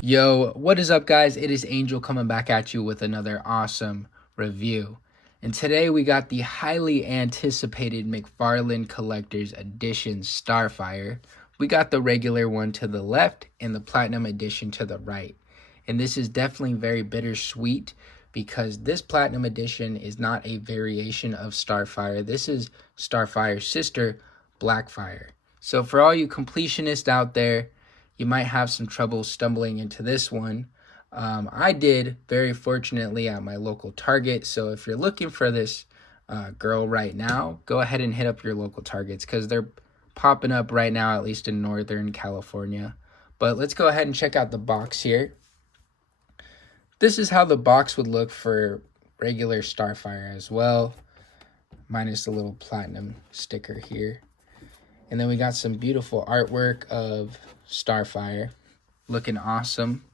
Yo, what is up, guys? It is Angel coming back at you with another awesome review. And today we got the highly anticipated Mcfarlane Collector's Edition Starfire. We got the regular one to the left and the Platinum Edition to the right. And this is definitely very bittersweet because this Platinum Edition is not a variation of Starfire. This is Starfire's sister, Blackfire. So for all you completionists out there, you might have some trouble stumbling into this one. I did, very fortunately, at my local Target. So if you're looking for this girl right now, go ahead and hit up your local Targets because they're popping up right now, at least in Northern California. But let's go ahead and check out the box here. This is how the box would look for regular Starfire as well, minus the little platinum sticker here. And then we got some beautiful artwork of Starfire, looking awesome.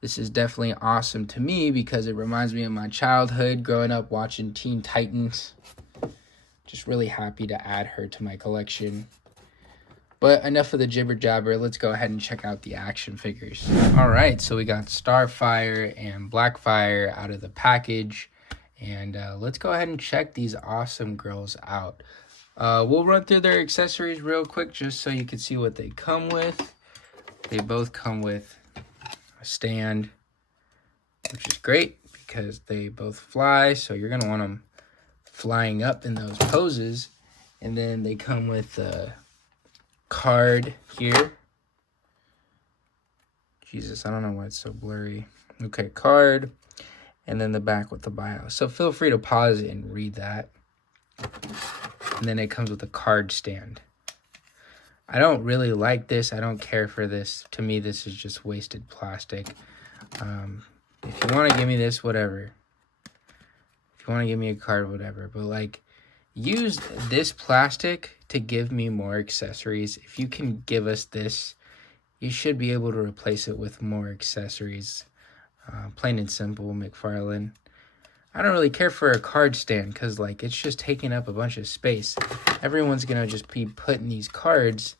This is definitely awesome to me because it reminds me of my childhood growing up watching Teen Titans. Just really happy to add her to my collection. But enough of the jibber jabber, let's go ahead and check out the action figures. All right, so we got Starfire and Blackfire out of the package. And let's go ahead and check these awesome girls out. We'll run through their accessories real quick just so you can see what they come with. They both come with a stand, which is great because they both fly, so you're going to want them flying up in those poses. And then they come with a card here. Jesus, I don't know why it's so blurry. Okay, card. And then the back with the bio. So feel free to pause it and read that. And then it comes with a card stand. I don't really like this. I don't care for this. To me, this is just wasted plastic. If you want to give me this, whatever. If you want to give me a card, whatever. But like, use this plastic to give me more accessories. If you can give us this, you should be able to replace it with more accessories. Plain and simple, Mcfarlane. I don't really care for a card stand because, like, it's just taking up a bunch of space. Everyone's going to just be putting these cards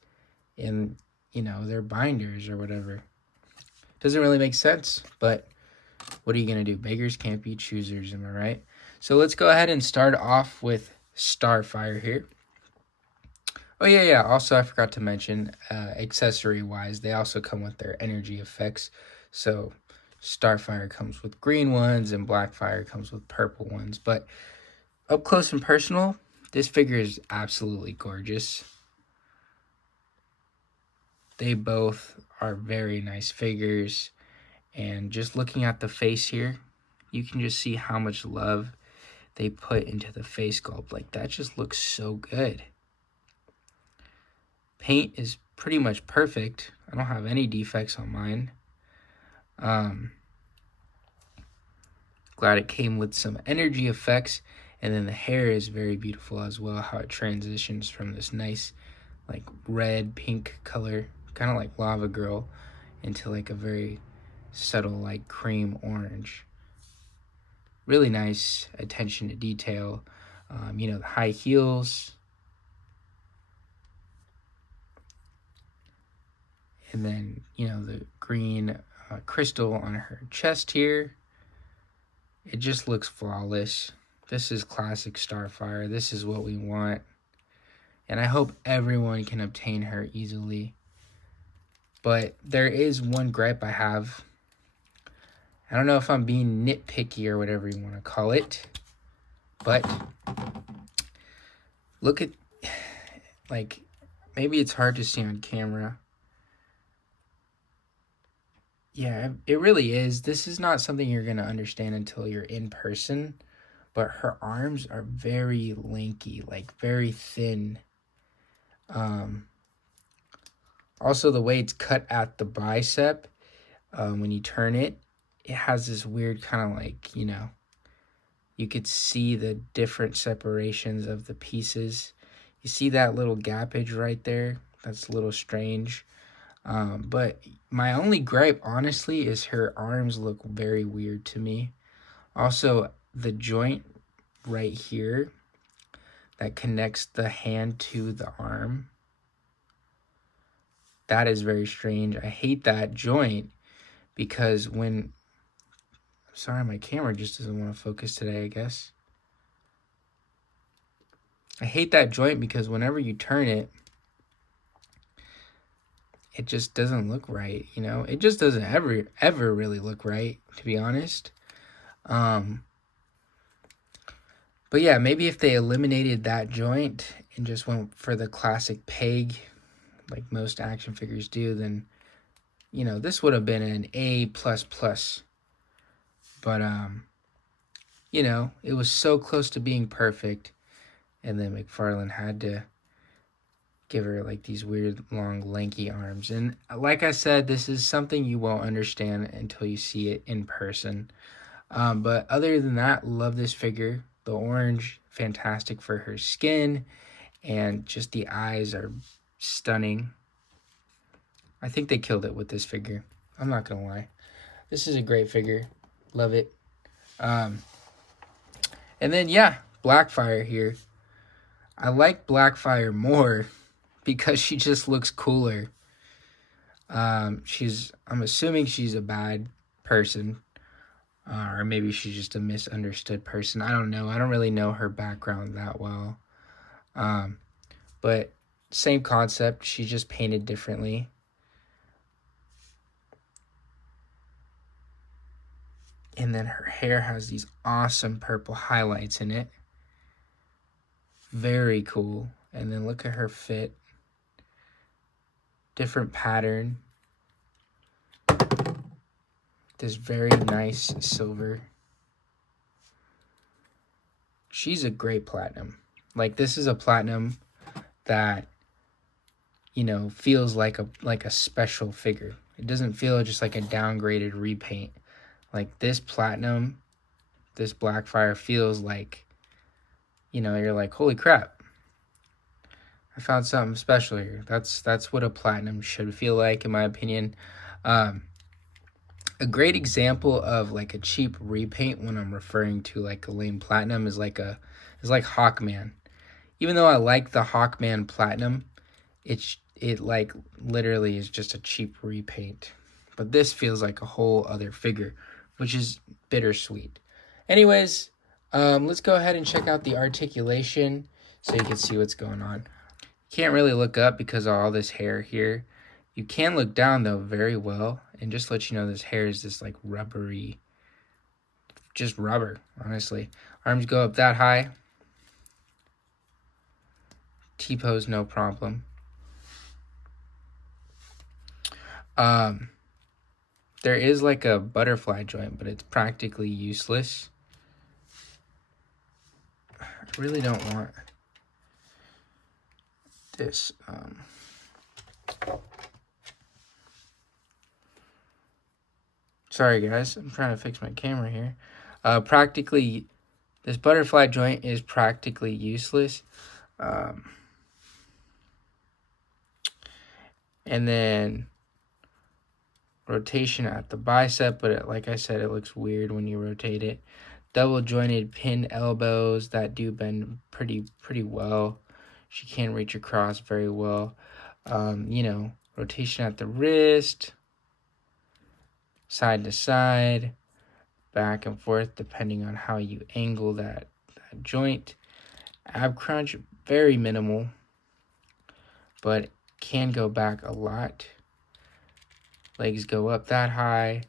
in, you know, their binders or whatever. Doesn't really make sense, but what are you going to do? Beggars can't be choosers, am I right? So let's go ahead and start off with Starfire here. Oh, yeah. Also, I forgot to mention, accessory-wise, they also come with their energy effects. So Starfire comes with green ones and Blackfire comes with purple ones. But up close and personal, this figure is absolutely gorgeous. They both are very nice figures. And just looking at the face here, you can just see how much love they put into the face sculpt. Like, that just looks so good. Paint is pretty much perfect. I don't have any defects on mine. Glad it came with some energy effects, and then the hair is very beautiful as well, how it transitions from this nice like red pink color, kind of like Lava Girl, into like a very subtle like cream orange. Really nice attention to detail. You know, the high heels, and then, you know, the green crystal on her chest here. It just looks flawless. This is classic Starfire. This is what we want. And I hope everyone can obtain her easily. But there is one gripe I have. I don't know if I'm being nitpicky or whatever you want to call it. But look at, like, maybe it's hard to see on camera. Yeah, it really is. This is not something you're going to understand until you're in person. But her arms are very lanky, like very thin. Also, the way it's cut at the bicep, when you turn it, it has this weird kind of like, you know, you could see the different separations of the pieces. You see that little gappage right there? That's a little strange. But my only gripe, honestly, is her arms look very weird to me. Also, the joint right here that connects the hand to the arm, that is very strange. I hate that joint because when, sorry, my camera just doesn't want to focus today, I guess. I hate that joint because whenever you turn it, it just doesn't look right, you know? It just doesn't ever really look right, to be honest. But yeah, maybe if they eliminated that joint and just went for the classic peg, like most action figures do, then, you know, this would have been an A++. But, you know, it was so close to being perfect, and then Mcfarlane had to give her like these weird, long, lanky arms. And like I said, this is something you won't understand until you see it in person. But other than that, love this figure. The orange, fantastic for her skin, and just the eyes are stunning. I think they killed it with this figure. I'm not gonna lie. This is a great figure. Love it. And then yeah, Blackfire here. I like Blackfire more because she just looks cooler. I'm assuming she's a bad person. Or maybe she's just a misunderstood person. I don't know. I don't really know her background that well. But same concept. She's just painted differently. And then her hair has these awesome purple highlights in it. Very cool. And then look at her fit. Different pattern. This very nice silver. She's a great platinum. Like, this is a platinum that, you know, feels like a special figure. It doesn't feel just like a downgraded repaint. Like, this platinum, this Blackfire feels like, you know, you're like, holy crap, I found something special here. That's what a platinum should feel like, in my opinion. A great example of like a cheap repaint when I'm referring to like a lame platinum is like Hawkman. Even though I like the Hawkman platinum, it like literally is just a cheap repaint. But this feels like a whole other figure, which is bittersweet. Anyways, let's go ahead and check out the articulation so you can see what's going on. Can't really look up because of all this hair here. You can look down though very well, and just to let you know, this hair is this like rubbery, just rubber, honestly. Arms go up that high. T-pose, no problem. There is like a butterfly joint, but it's practically useless. I really don't want this. Sorry guys, I'm trying to fix my camera here. Practically, this butterfly joint is practically useless. And then rotation at the bicep, but like I said, it looks weird when you rotate it. Double jointed pin elbows that do bend pretty well. She can reach across very well. You know, rotation at the wrist, side to side, back and forth depending on how you angle that joint. Ab crunch, very minimal, but can go back a lot. Legs go up that high,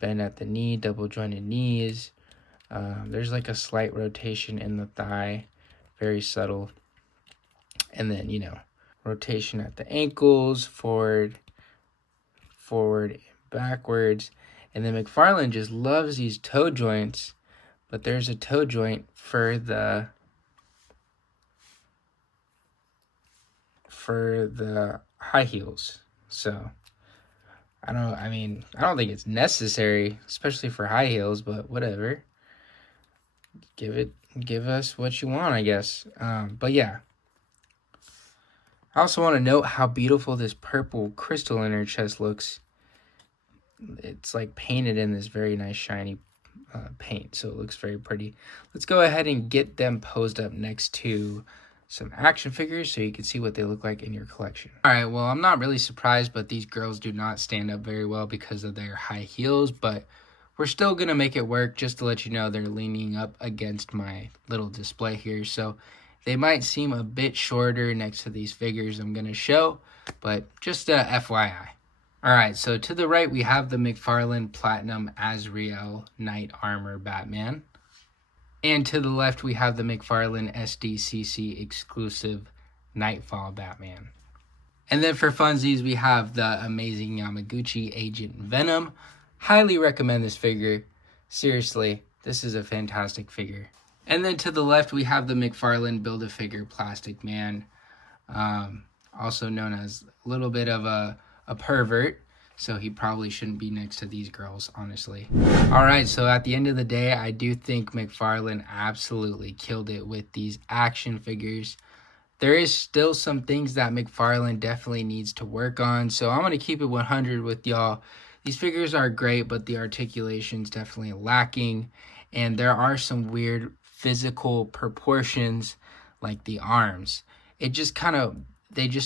bend at the knee, double jointed knees. There's like a slight rotation in the thigh, very subtle. And then, you know, rotation at the ankles, forward, and backwards. And then Mcfarlane just loves these toe joints, but there's a toe joint for the high heels. So I don't think it's necessary, especially for high heels, but whatever. Give us what you want, I guess. But yeah. I also want to note how beautiful this purple crystal in her chest looks. It's like painted in this very nice shiny paint, so it looks very pretty. Let's go ahead and get them posed up next to some action figures so you can see what they look like in your collection. Alright, well, I'm not really surprised, but these girls do not stand up very well because of their high heels, but we're still going to make it work. Just to let you know, they're leaning up against my little display here, so they might seem a bit shorter next to these figures I'm going to show, but just a FYI. Alright, so to the right we have the Mcfarlane Platinum Azrael Knight Armor Batman. And to the left, we have the Mcfarlane SDCC exclusive Nightfall Batman. And then for funsies, we have the amazing Yamaguchi Agent Venom. Highly recommend this figure. Seriously, this is a fantastic figure. And then to the left, we have the Mcfarlane Build-A-Figure Plastic Man. Also known as a little bit of a pervert. So he probably shouldn't be next to these girls, honestly. Alright, so at the end of the day, I do think Mcfarlane absolutely killed it with these action figures. There is still some things that Mcfarlane definitely needs to work on, so I'm going to keep it 100 with y'all. These figures are great, but the articulation's definitely lacking, and there are some weird physical proportions, like the arms. They just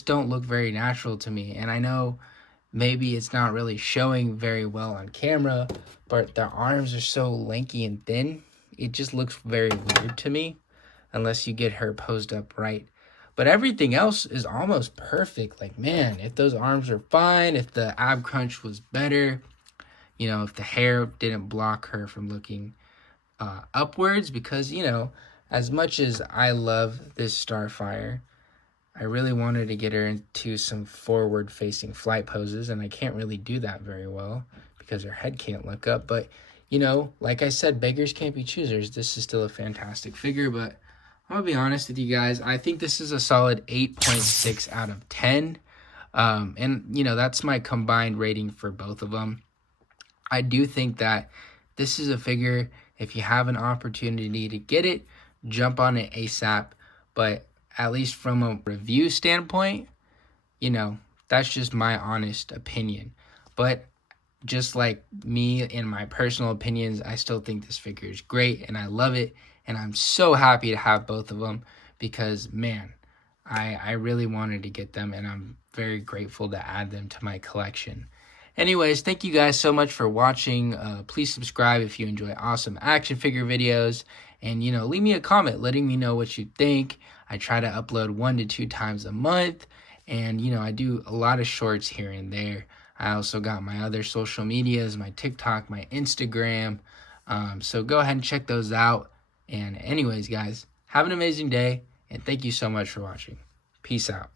don't look very natural to me, and I know maybe it's not really showing very well on camera, but their arms are so lanky and thin. It just looks very weird to me, unless you get her posed up right. But everything else is almost perfect. Like, man, if those arms are fine, if the ab crunch was better, you know, if the hair didn't block her from looking upwards, because, you know, as much as I love this Starfire, I really wanted to get her into some forward-facing flight poses, and I can't really do that very well because her head can't look up. But, you know, like I said, beggars can't be choosers. This is still a fantastic figure, but I'm going to be honest with you guys. I think this is a solid 8.6 out of 10. And, you know, that's my combined rating for both of them. I do think that this is a figure, if you have an opportunity to get it, jump on it ASAP. But at least from a review standpoint, you know, that's just my honest opinion. But just like me in my personal opinions, I still think this figure is great and I love it. And I'm so happy to have both of them because, man, I really wanted to get them and I'm very grateful to add them to my collection. Anyways, thank you guys so much for watching. Please subscribe if you enjoy awesome action figure videos. And, you know, leave me a comment letting me know what you think. I try to upload 1 to 2 times a month. And, you know, I do a lot of shorts here and there. I also got my other social medias, my TikTok, my Instagram. So go ahead and check those out. And anyways, guys, have an amazing day. And thank you so much for watching. Peace out.